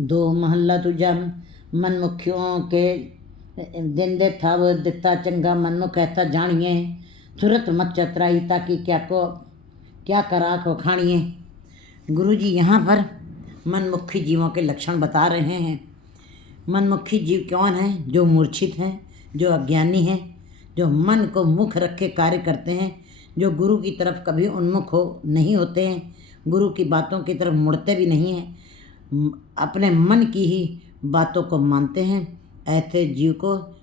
दो महल्ला तुझा मनमुखियों के देंदे था वो दिता चंगा मनमुख कहता जानिए सुरत मत चतराई ताकि क्या करा को खानिए। गुरु जी यहाँ पर मनमुखी जीवों के लक्षण बता रहे हैं। मनमुखी जीव कौन है? जो मूर्छित हैं, जो अज्ञानी हैं, जो मन को मुख रख के कार्य करते हैं, जो गुरु की तरफ कभी उन्मुख नहीं होते हैं, गुरु की बातों की तरफ मुड़ते भी नहीं हैं, अपने मन की ही बातों को मानते हैं। ऐसे जीव को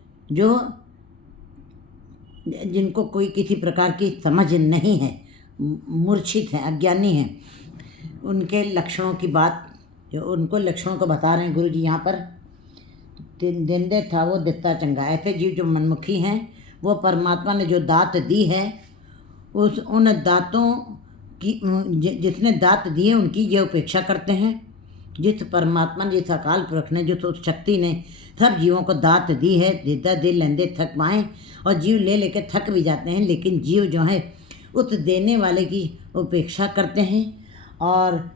जिनको कोई किसी प्रकार की समझ नहीं है, मूर्छित हैं, अज्ञानी हैं, उनके लक्षणों की बात जो उनको लक्षणों को बता रहे हैं गुरु जी यहाँ पर। देंदे था वो दिता चंगा। ऐसे जीव जो मनमुखी हैं वो परमात्मा ने जो दात दी है उन दातों की जिसने दात दी है उनकी ये उपेक्षा करते हैं। जिस परमात्मा ने, जिस अकाल पुरख ने, जो उस शक्ति ने सब जीवों को दात दी है, देता दे लेंदे थक पाएँ, और जीव ले लेके थक भी जाते हैं, लेकिन जीव जो है उस देने वाले की उपेक्षा करते हैं। और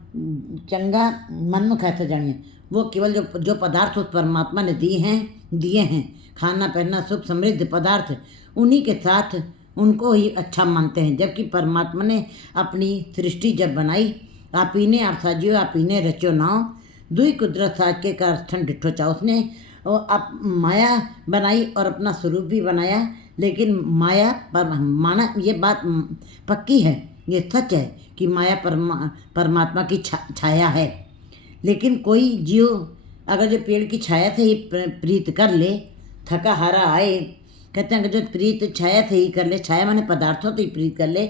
चंगा मनमुख ऐसा जानिए, वो केवल जो पदार्थ उस परमात्मा ने दिए हैं खाना पहनना सुख समृद्ध पदार्थ, उन्हीं के साथ उनको ही अच्छा मानते हैं। जबकि परमात्मा ने अपनी सृष्टि जब बनाई, आप ही ने आप साजियो आप ही ने रचो नाव, दुई कुदरत साज के कारस्थन डिठो चाहो। उसने आप माया बनाई और अपना स्वरूप भी बनाया, लेकिन माया पर माना ये बात पक्की है, ये सच है कि माया परमात्मा की छाया है। लेकिन कोई जीव अगर जो पेड़ की छाया से ही प्रीत कर ले, थका हारा आए, कहते हैं अगर जो प्रीत छाया से ही कर ले, छाया माने पदार्थों से ही प्रीत कर ले,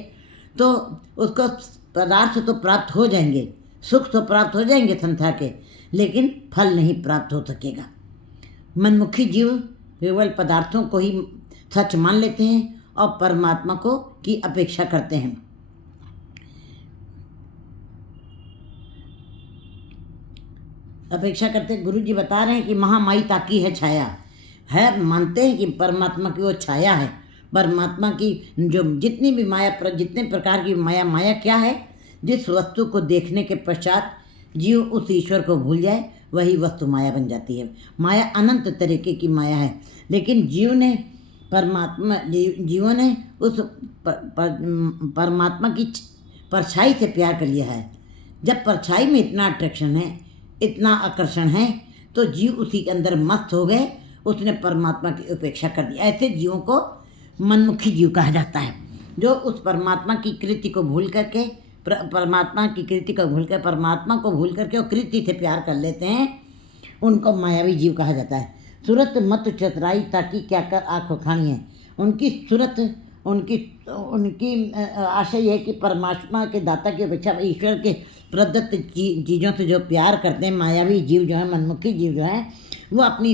तो उसको पदार्थ तो प्राप्त हो जाएंगे, सुख तो प्राप्त हो जाएंगे संसार के, लेकिन फल नहीं प्राप्त हो सकेगा। मनमुखी जीव केवल पदार्थों को ही सच मान लेते हैं और परमात्मा को की अपेक्षा करते हैं। गुरु जी बता रहे हैं कि महामाई ताकी है छाया है, मानते हैं कि परमात्मा की वो छाया है। परमात्मा की जो जितनी भी माया जितने प्रकार की माया क्या है? जिस वस्तु को देखने के पश्चात जीव उस ईश्वर को भूल जाए, वही वस्तु माया बन जाती है। माया अनंत तरीके की माया है, लेकिन जीवों ने उस परमात्मा की परछाई से प्यार कर लिया है। जब परछाई में इतना अट्रैक्शन है, इतना आकर्षण है, तो जीव उसी के अंदर मस्त हो गए, उसने परमात्मा की उपेक्षा कर दी। ऐसे जीवों को मनमुखी जीव कहा जाता है, जो उस परमात्मा की कृति को भूल करके परमात्मा को भूल करके और कृति से प्यार कर लेते हैं, उनको मायावी जीव कहा जाता है। सूरत मत चतराई ताकि क्या कर आँख खानी है। उनकी सूरत उनकी आशय है कि परमात्मा के दाता की अपेक्षा ईश्वर के प्रदत्त चीज़ों से जो प्यार करते हैं, मायावी जीव जो है, मनमुखी जीव जो है, वो अपनी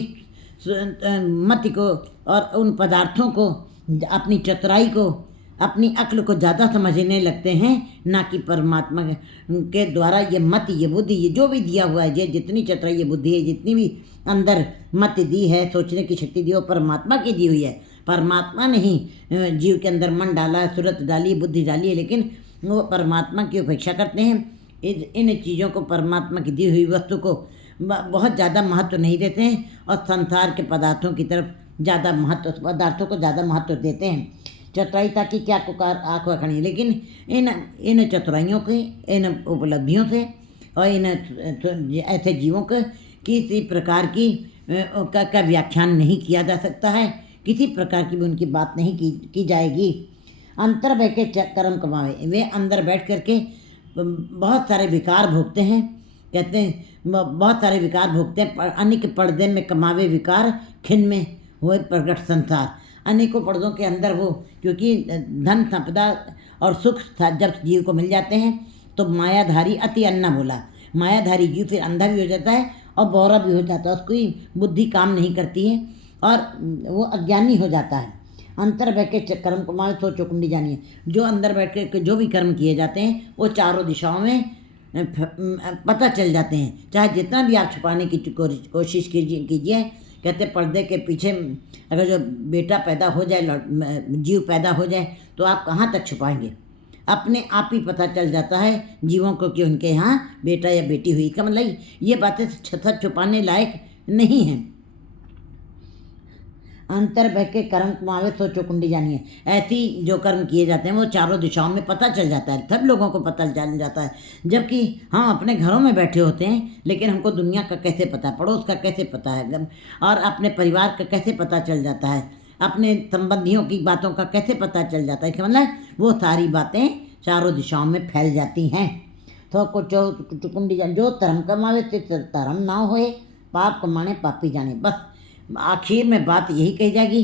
मति को और उन पदार्थों को, अपनी चतुराई को, अपनी अक्ल को ज़्यादा समझने लगते हैं, ना कि परमात्मा के द्वारा ये मत, ये बुद्धि, ये जो भी दिया हुआ है, ये जितनी चतुराई, ये बुद्धि है, जितनी भी अंदर मत दी है, सोचने की शक्ति दी, वो परमात्मा की दी हुई है। परमात्मा ने ही जीव के अंदर मन डाला है, सूरत डाली, बुद्धि डाली है, लेकिन वो परमात्मा की उपेक्षा करते हैं। इन चीज़ों को, परमात्मा की दी हुई वस्तु को बहुत ज़्यादा महत्व नहीं देते हैं, और संसार के पदार्थों की तरफ पदार्थों को ज़्यादा महत्व देते हैं। चतुराई ताकि क्या आँख रखनी, लेकिन इन चतुराइयों के, इन उपलब्धियों से और इन ऐसे जीवों को किसी प्रकार की का व्याख्यान नहीं किया जा सकता है, किसी प्रकार की भी उनकी बात नहीं की जाएगी। अंतर बैठ के कर्म कमावे, वे अंदर बैठ करके बहुत सारे विकार भोगते हैं। कहते हैं बहुत सारे विकार भोगते हैं, अन्य के पर्दे में कमावे विकार, खिन में हुए प्रकट संसार। अनेकों पर्दों के अंदर वो, क्योंकि धन संपदा और सुख जब जीव को मिल जाते हैं, तो मायाधारी अति अन्ना बोला, मायाधारी जीव फिर अंधा भी हो जाता है और बौरा भी हो जाता है, उसकी बुद्धि काम नहीं करती है और वो अज्ञानी हो जाता है। अंतर बैठ के कर्म कमाए तो चौकुंडी जानिए, जो अंदर बैठ के जो भी कर्म किए जाते हैं वो चारों दिशाओं में पता चल जाते हैं। चाहे जितना भी आप छुपाने की कोशिश कीजिए, कहते पर्दे के पीछे अगर जो बेटा पैदा हो जाए, जीव पैदा हो जाए, तो आप कहाँ तक छुपाएंगे? अपने आप ही पता चल जाता है जीवों को कि उनके यहाँ बेटा या बेटी हुई। का मतलब ये बातें छत छुपाने लायक नहीं हैं। अंतर बह के कर्म कमावे सोचो कुंडी जानिए। ऐसी जो कर्म किए जाते हैं वो चारों दिशाओं में पता चल जाता है, सब लोगों को पता चल जाता है। जबकि हम अपने घरों में बैठे होते हैं, लेकिन हमको दुनिया का कैसे पता, पड़ोस का कैसे पता है, और अपने परिवार का कैसे पता चल जाता है, अपने संबंधियों की बातों का कैसे पता चल जाता है। इसका मतलब वो सारी बातें चारों दिशाओं में फैल जाती हैं। तो कुछ कुंडी जान जो धर्म कमावे ते धर्म ना होए, पाप कमाने पापी जाने। बस आखिर में बात यही कही जाएगी,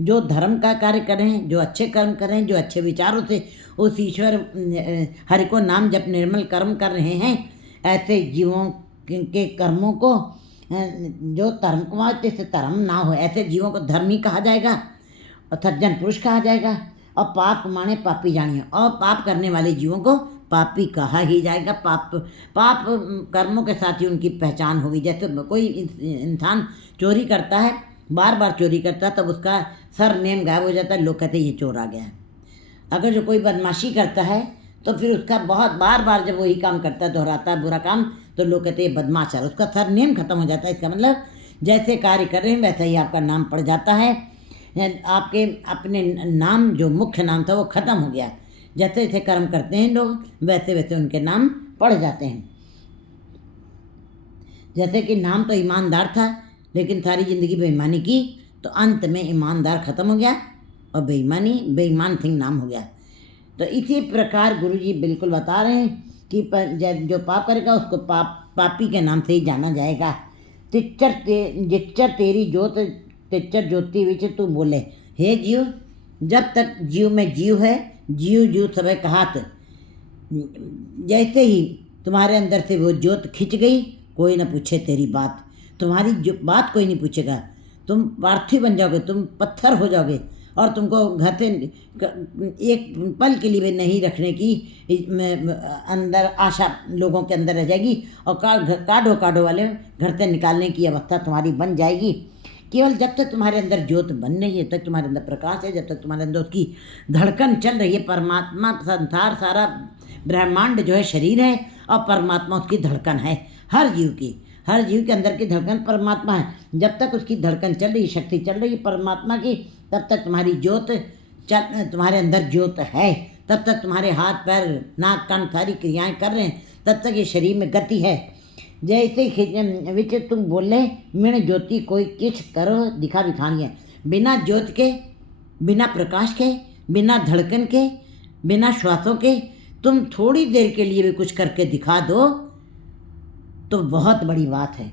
जो धर्म का कार्य करें, जो अच्छे कर्म करें, जो अच्छे विचारों से उस ईश्वर हरि को नाम जप निर्मल कर्म कर रहे हैं, ऐसे जीवों के कर्मों को जो धर्म कमाते से धर्म ना हो, ऐसे जीवों को धर्मी कहा जाएगा और सज्जन पुरुष कहा जाएगा। और पाप कमाने पापी जानिए, और पाप करने वाले जीवों को पापी कहा ही जाएगा। पाप कर्मों के साथ ही उनकी पहचान होगी। जैसे कोई इंसान चोरी करता है, बार बार चोरी करता है, तब उसका सर नेम गायब हो जाता है, लोग कहते हैं ये चोर आ गया है। अगर जो कोई बदमाशी करता है तो फिर उसका बहुत बार बार जब वही काम करता है, दोहराता है बुरा काम, तो लोग कहते हैं ये बदमाश है, उसका सर नेम खत्म हो जाता है। इसका मतलब जैसे कार्य कर रहे हैं वैसा ही आपका नाम पड़ जाता है। आपके अपने नाम जो मुख्य नाम था वो खत्म हो गया। जैसे जैसे कर्म करते हैं लोग, वैसे वैसे उनके नाम पड़ जाते हैं। जैसे कि नाम तो ईमानदार था, लेकिन सारी जिंदगी बेईमानी की, तो अंत में ईमानदार खत्म हो गया और बेईमान सिंह नाम हो गया। तो इसी प्रकार गुरुजी बिल्कुल बता रहे हैं कि जो पाप करेगा उसको पापी के नाम से ही जाना जाएगा। जिच्चर तेरी जोत तिच्चर ज्योति विच तू बोले। हे जीव, जब तक जीव में जीव है, जीव सब कहात। जैसे ही तुम्हारे अंदर से वो ज्योत खिंच गई, कोई ना पूछे तेरी बात, तुम्हारी जो बात कोई नहीं पूछेगा। तुम पार्थिव बन जाओगे, तुम पत्थर हो जाओगे, और तुमको घर से एक पल के लिए भी नहीं रखने की अंदर आशा लोगों के अंदर रह जाएगी, और काढ़ो वाले घर से निकालने की अवस्था तुम्हारी बन जाएगी। केवल जब तक तुम्हारे अंदर ज्योत बन रही है, जब तक तुम्हारे अंदर प्रकाश है, जब तक तुम्हारे अंदर उसकी धड़कन चल रही है। परमात्मा, संसार, सारा ब्रह्मांड जो है शरीर है, और परमात्मा उसकी धड़कन है। हर जीव के अंदर की धड़कन परमात्मा है। जब तक उसकी धड़कन चल रही, शक्ति चल रही है परमात्मा की, तब तक तुम्हारी ज्योत तुम्हारे अंदर ज्योत है। तब तक तुम्हारे हाथ पैर नाक कान सारी क्रियाएं कर रहे हैं, तब तक ये शरीर में गति है। जैसे विच तुम बोले मिण ज्योति कोई किछ करो दिखा दिखानिए। बिना ज्योत के, बिना प्रकाश के, बिना धड़कन के, बिना श्वासों के तुम थोड़ी देर के लिए भी कुछ करके दिखा दो तो बहुत बड़ी बात है।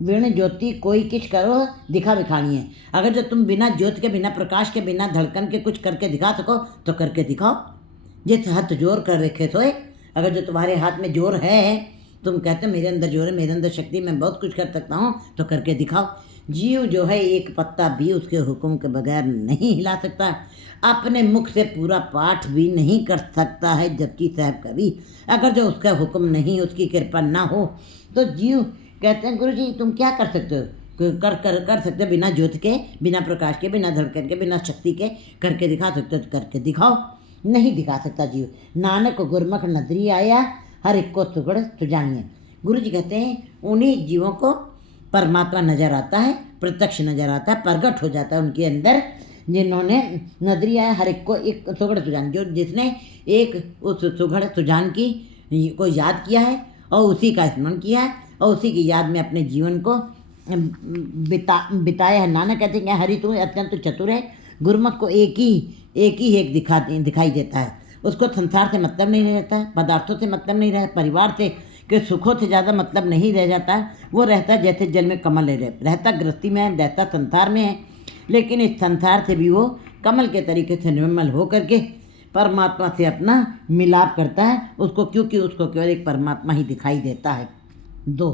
बिन ज्योति कोई किछ करो दिखा दिखानिए। अगर जो तुम बिना ज्योत के, बिना प्रकाश के, बिना धड़कन के कुछ करके दिखा सको तो करके दिखाओ। जिस हाथ जोर कर रखे सोए, अगर जो तुम्हारे हाथ में जोर है, तुम कहते मेरे अंदर जोर है, मेरे अंदर शक्ति, मैं बहुत कुछ कर सकता हूँ, तो करके दिखाओ। जीव जो है एक पत्ता भी उसके हुक्म के बगैर नहीं हिला सकता, अपने मुख से पूरा पाठ भी नहीं कर सकता है। जबकि साहब कभी अगर जो उसका हुक्म नहीं, उसकी कृपा ना हो, तो जीव कहते हैं गुरु जी तुम क्या कर सकते हो? कर सकते हो बिना ज्योत के, बिना प्रकाश के, बिना धड़कन के, बिना शक्ति के करके दिखा सकते हो, तो करके दिखाओ। नहीं दिखा सकता जीव। नानक गुरमुख नदरी आया, हर एक को सुगड़ सुजानिए। गुरु जी कहते हैं उन्हीं जीवों को परमात्मा नजर आता है, प्रत्यक्ष नजर आता है, प्रगट हो जाता है उनके अंदर, जिन्होंने नदरी आया हर एक को एक सुगड़ सुजान, जो जिसने एक उस सुगड़ सुजान की को याद किया है और उसी का स्मरण किया है और उसी की याद में अपने जीवन को बिताया है। नानक कहते हैं हरि तू अत्यंत चतुर है। गुरमुख को एक ही दिखाई देता है। उसको संसार से मतलब नहीं रहता है, पदार्थों से मतलब नहीं रहता, परिवार से के सुखों से ज़्यादा मतलब नहीं रह जाता है। वो रहता है जैसे जल में कमल रहता, गृहस्थी में है, रहता संसार में है, लेकिन इस संसार से भी वो कमल के तरीके से निर्मल हो करके परमात्मा से अपना मिलाप करता है उसको, क्योंकि उसको केवल एक परमात्मा ही दिखाई देता है। 2